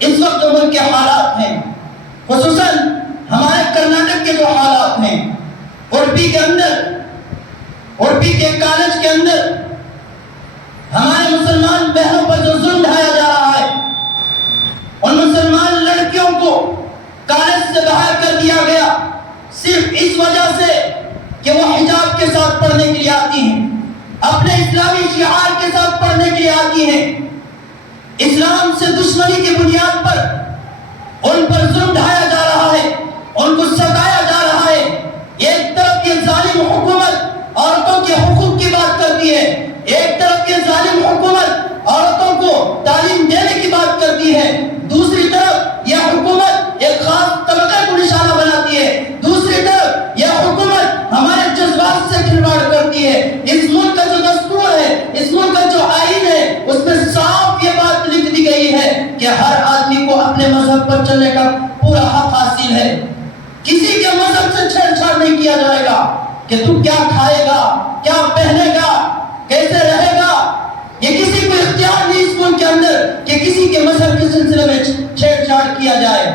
اس وقت جو ملک کے حالات ہیں، خصوصاً ہمارے کرناٹک کے جو حالات ہیں، اڑپی کے اندر، اڑپی کے کالج کے اندر ہمارے مسلمان بہنوں پر جو ظلم ڈھایا جا رہا ہے، ان مسلمان لڑکیوں کو کالج سے باہر کر دیا گیا صرف اس وجہ سے کہ وہ حجاب کے ساتھ پڑھنے کے لیے آتی ہیں، اپنے اسلامی شعار کے ساتھ پڑھنے کے لیے آتی ہیں۔ اسلام سے دشمنی کی بنیاد پر ان پر ظلم ڈھایا جا رہا ہے، ان کو ستایا جا رہا ہے۔ ایک طرف یہ ظالم حکومت عورتوں کے حقوق کی بات کرتی ہے، ایک طرف یہ ظالم حکومت عورتوں کو تعلیم دینے کی بات کرتی ہے، دوسری طرف یہ حکومت ایک خاص طبقے کو نشانہ بناتی ہے، دوسری طرف یہ حکومت ہمارے جذبات سے کھلواڑ کرتی ہے۔ اس ملک کا جو دستور ہے، اس ملک کا جو آئین ہے، اس میں صاف یہ بات لکھ دی گئی ہے کہ ہر آدمی کو اپنے مذہب پر چلنے کا پورا حق حاصل ہے۔ کسی کے مذہب سے چھیڑ چھاڑ نہیں کیا جائے گا کہ تو کیا کھائے گا، کیا پہنے گا، کیسے رہے گا۔ یہ کسی کو اختیار نہیں اس ملک کے اندر کہ کسی کے مذہب کے سلسلے میں چھیڑ چھاڑ کیا جائے۔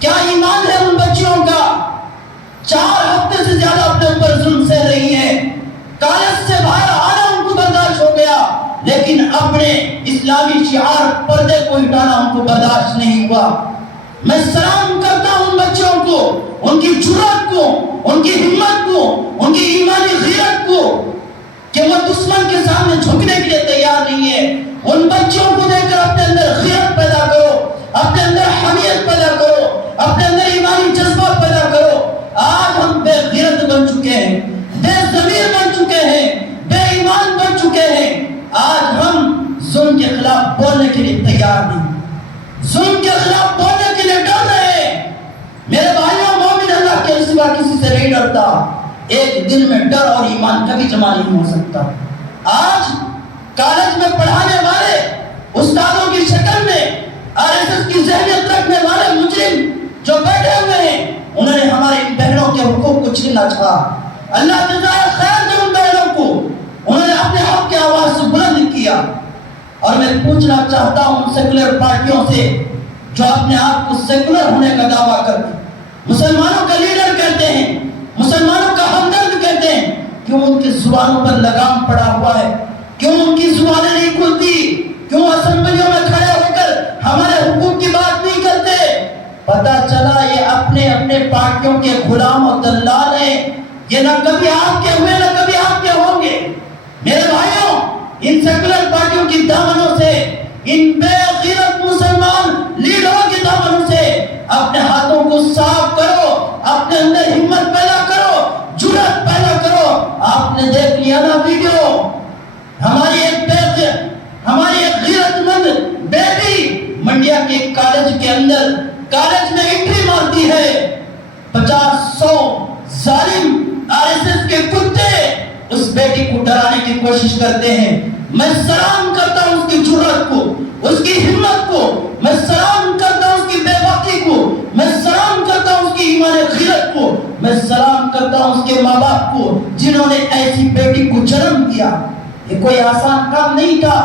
کیا ایمان ہے ان بچیوں کا؟ 4 ہفتے سے زیادہ اپنے اوپر ظلم سہ رہی ہیں، کالج سے باہر آنا ان کو برداشت ہو گیا، لیکن اپنے اسلامی شعار پردے کو ہٹانا ان کو برداشت نہیں ہوا۔ میں سلام کرتا ہوں ان بچوں کو، ان کی جرأت کو، ان کی ہمت کو، ان کی ایمانی غیرت کو کہ وہ دشمن کے سامنے جھکنے کے لیے تیار نہیں ہے۔ ان بچوں کو دیکھ کر اپنے اندر غیرت پیدا کرو، اپنے اندر حمیت پیدا کرو، اپنے اندر ایمانی جذبہ پیدا کرو۔ آج ہم بے غیرت بن چکے ہیں، بے ضمیر بن چکے ہیں، بے ایمان بن چکے ہیں۔ آج ہم ظلم کے خلاف بولنے کے لیے تیار نہیں، ظلم کے خلاف بولنے کے لیے ڈر رہے ہیں۔ میرے بھائیوں، مومن اللہ کے سوا کسی سے نہیں ڈرتا۔ ایک دل میں ڈر اور ایمان کبھی جمع نہیں ہو سکتا۔ آج کالج میں پڑھانے والے استادوں کی شکل میں RSS کی ذہنیت رکھنے والے مجرم جو بیٹھے ہوئے ہیں، انہوں نے ہمارے ان بہنوں کے حقوق کو چھیننا چاہا۔ اللہ جزائے خیر دے ان بہنوں کو، انہوں نے اپنے حق کی آواز سے بلند کیا۔ اور میں پوچھنا چاہتا ہوں سیکولر پارٹیوں سے جو اپنے آپ کو سیکولر ہونے کا دعویٰ کرتے ہیں، مسلمانوں کا لیڈر کہتے ہیں، مسلمانوں کا ہمدرد کہتے ہیں، کیوں ان کی زبانوں پر لگام پڑا ہوا ہے؟ کیوں ان کی زبانیں نہیں کھلتی؟ کیوں اسمبلیوں میں کھڑے ہو کر ہمارے حقوق کی بات نہیں کرتے؟ پتہ چلا یہ اپنے اپنے پارٹیوں کے غلام و دلال ہیں۔ یہ نہ کبھی آپ کے ہوئے نہ کبھی آپ کے ہوں گے۔ میرے بھائیوں، ان سیکولر پارٹیوں کی دامنوں سے، ان بے غیرت مسلمان لیڈروں کی دامنوں سے اپنے ہاتھوں کو صاف کرو، اپنے اندر ہمت پیدا کرو، جرأت پیدا کرو۔ آپ نے دیکھ لیا نا ویڈیو، ہماری ایک غیرت مند بیٹی منڈیا کے کالج کے اندر کالج میں انٹری مارتی ہے، 50-100 ظالم RSS کے کتے اس بیٹی کو ڈرانے کی کوشش کرتے ہیں۔ میں سلام کرتا ہوں اس کی جرأت کو، اس کی ہمت کو، میں سلام کرتا ہوں اس کی بے باکی کو، میں سلام کرتا ہوں اس کی ایمان غیرت کو، میں سلام کرتا ہوں اس کے ماں باپ کو جنہوں نے ایسی بیٹی کو جنم دیا۔ یہ کوئی آسان کام نہیں تھا۔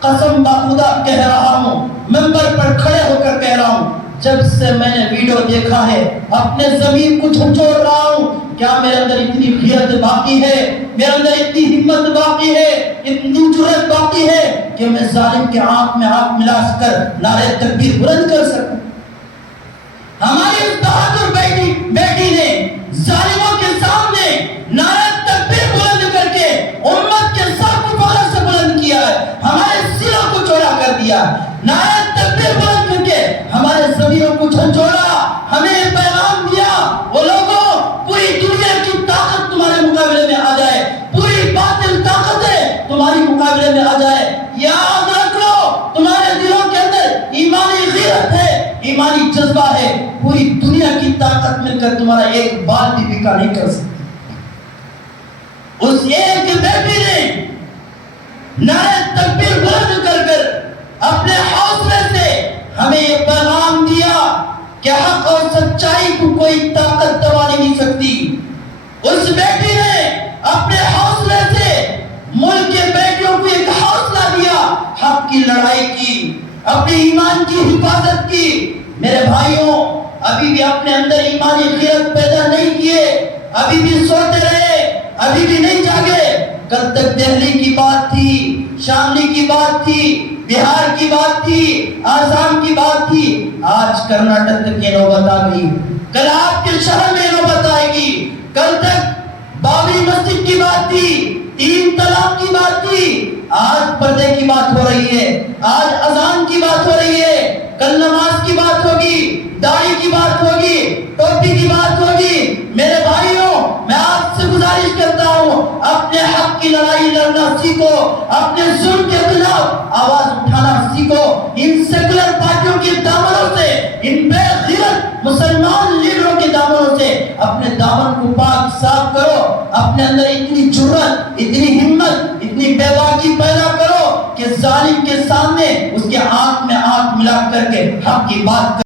قسم بخدا کہہ رہا ہوں، منبر پر کھڑے ہو کر کہہ رہا ہوں، جب سے میں نے ویڈیو دیکھا ہے اپنے ضمیر کو جھنجھوڑ رہا ہوں، کیا میرے اندر اتنی غیرت باقی ہے، میرے اندر اتنی ہمت باقی ہے، اتنی جرأت باقی ہے کہ میں ظالم کے آنکھ میں آنکھ ملا کر نعرہ تکبیر بلند کر سکوں۔ ہماری اس بہادر بیٹی نے ظالموں کے سامنے نعرہ تکبیر بلند کر کے امت کے سر کو فخر سے بلند کیا ہے، ہمارے سروں کو چوڑا کر دیا، نعرہ تکبیر بلند کر کے ہمارے ضمیروں کو جھنجھوڑا، ہمیں یہ پیغام دیا، وہ لوگوں پوری دنیا کی طاقت تمہارے مقابلے میں آ جائے، پوری باطل طاقتیں تمہاری مقابلے میں آ جائے، یاد رکھ لو تمہارے دلوں کے اندر ایمانی غیرت ہے، ایمانی جذبہ ہے، پوری دنیا کی طاقت مل کر تمہارا ایک بال بھی بکا نہیں کر سکتی۔ اس ایک بیٹی نے نعرہ تکبیر بلند کر کر اپنے حوصلے سے ہمیں یہ پیغام دیا کہ حق اور سچائی کو کوئی طاقت دبا نہیں سکتی۔ اس بیٹی نے اپنے حوصلے سے ملک کے بیٹیوں کو ایک حوصلہ دیا، حق کی لڑائی کی، اپنے ایمان کی حفاظت کی۔ میرے بھائیوں، ابھی بھی اپنے اندر ایمانی غیرت پیدا نہیں کیے، ابھی بھی سوتے رہے، ابھی بھی نہیں جاگے۔ کل تک دہلی کی بات تھی، شاملی کی بات تھی، بہار کی بات تھی، آسام کی بات تھی، آج کرناٹک تک یہ نوبت آ گئی، کل آپ کے شہر میں نوبت آئے گی۔ کل تک بابری مسجد کی بات تھی، 3 طلاق کی بات تھی، آج پردے کی بات ہو رہی ہے، آج اذان کی بات ہو رہی ہے، کل نماز کی بات ہوگی، داڑھی کی بات ہوگی، ٹوپی کی بات ہوگی۔ میرے بھائیوں، میں آپ سے گزارش کرتا ہوں، اپنے حق کی لڑائی لڑنا سیکھو، اپنے ظلم کے خلاف آواز اٹھانا سیکھو۔ ان سیکولر پارٹیوں کے دامنوں سے، ان بے غیرت مسلمان لیڈروں کے دامنوں سے اپنے دامن کو پاک صاف کرو۔ اپنے اندر اتنی جرأت، اتنی ہمت، اتنی بے باکی پیدا کرو کہ ظالم کے سامنے اس کے آنکھ میں آنکھ ملا کر کے حق کی بات